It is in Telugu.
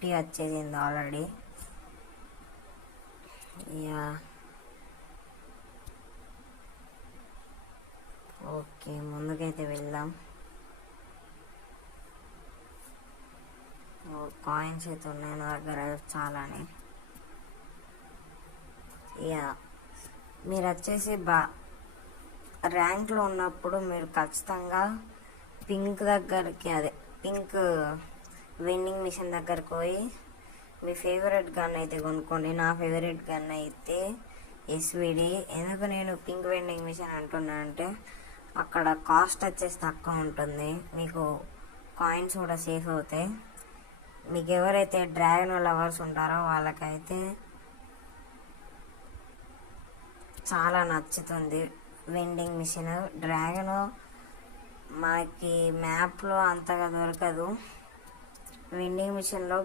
50 వచ్చేసింది ఆల్రెడీ. యా ఓకే, ముందుకైతే వెళ్దాం. కాయిన్స్ అయితే ఉన్నాయి నా దగ్గర చాలానే. యా మీరు వచ్చేసి ర్యాంక్లో ఉన్నప్పుడు మీరు ఖచ్చితంగా పింక్ దగ్గరికి, అదే పింక్ వెండింగ్ మిషన్ దగ్గరకు పోయి మీ ఫేవరెట్ గన్ అయితే కొనుక్కోండి. నా ఫేవరెట్ గన్ అయితే ఎస్విడి. ఎందుకు నేను పింక్ వెండింగ్ మిషన్ అంటున్నా అంటే అక్కడ కాస్ట్ వచ్చేసి తక్కువ ఉంటుంది, మీకు కాయిన్స్ కూడా సేఫ్ అవుతాయి. మీకు ఎవరైతే డ్రాగన్ లవర్స్ ఉంటారో వాళ్ళకైతే చాలా నచ్చుతుంది వెండింగ్ మిషన్. డ్రాగన్ మనకి మ్యాప్లో అంతగా దొరకదు, వెండింగ్ మిషన్లో